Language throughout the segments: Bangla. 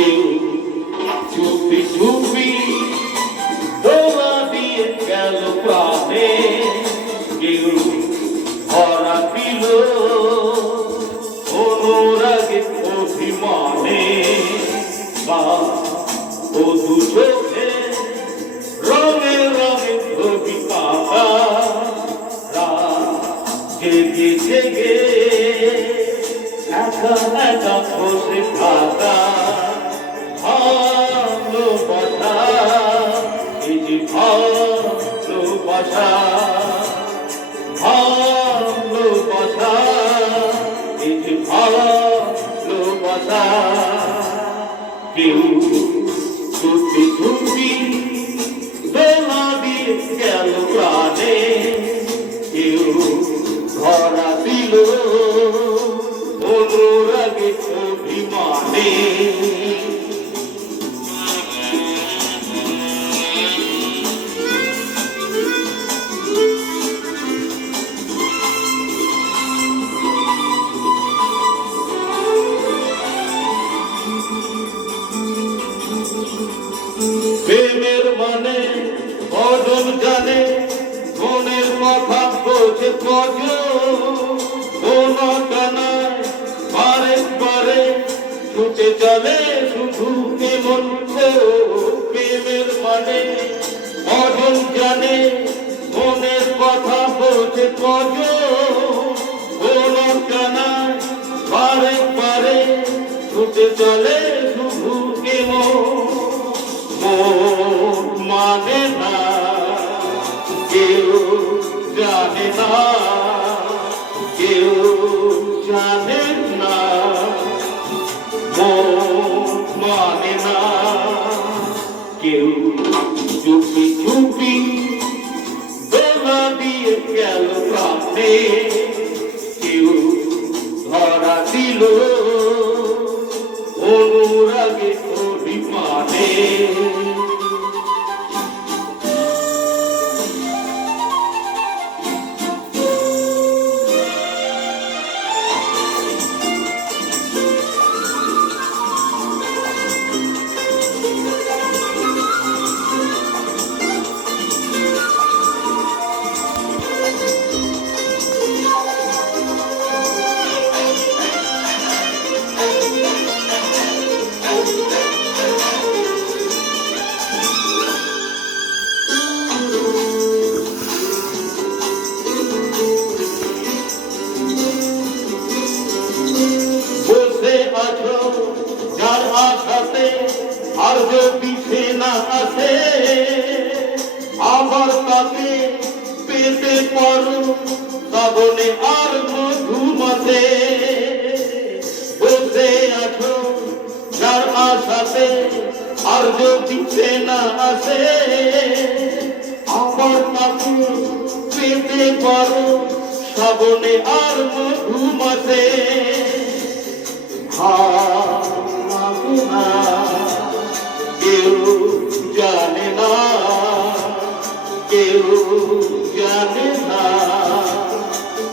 কেউ চুপি চুপি দোলা দিয়ে গেল প্রাণে, কেউ ধরা দিল অনুরাগে অভিমানে, বা ও দু চোখে রঙে রঙে ছবি আঁকা, রাত জেগে জেগে একা একা বসে থাকা, ভালোবাসা এই যে ভালোবাসা, ভালোবাসা এই যে ভালোবাসা, কেউ চুপি চুপি দোলা দিয়ে গেল প্রাণে, কেউ ধরা দিল অনুরাগে অভিমানে। প্রেমের মানে কজন জানে, মনের কথা বোঝে কজন, কোন কানায় বারে বারে ছুটে চলে শুধু কেমন। প্রেমের মানে কজন জানে, মনের কথা বোঝে কজন, কোন কানায় বারে বারে ছুটে চলে শুধু কেমন। মানে না কেউ জানে না, কেউ জানে না, মানে না কেউ চুপি চুপি দোলা দিয়ে গেল প্রাণে, কেউ ধরা দিল অনুরাগে অভিমানে। যার আশাতে আর যদি সে না আসে, আবার তাকে পেতে পারো শ্রাবণে আর মধুমাসে। বসে আছো যার আশাতে আর যদি সে না আসে, আবার তাকে পেতে পারো শ্রাবণে আর মধুমাসে। কেউ জানে না, কেউ জানে না,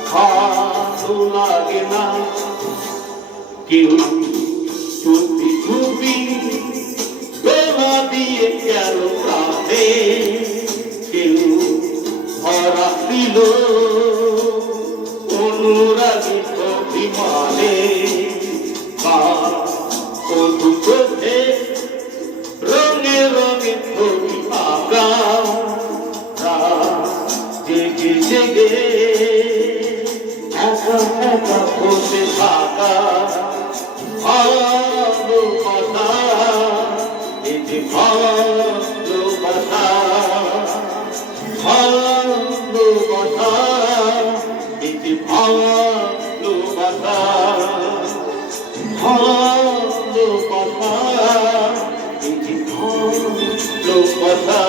ভালো লাগে না কেউ চুপি চুপি দোলা দিয়ে গেল প্রাণে, কেউ ধরা দিল অনুরাগী অভিমানে। ও দু চোখে রঙে রঙে ছবি আঁকা, জেগে জেগে একা একা বসে থাকা, ভালোবাসা এই যে ভালোবাসা, ভালোবাসা এই যে ভালোবাসা, ভালোবাসা এই যে ভালোবাসা,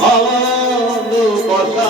ভালোবাসা।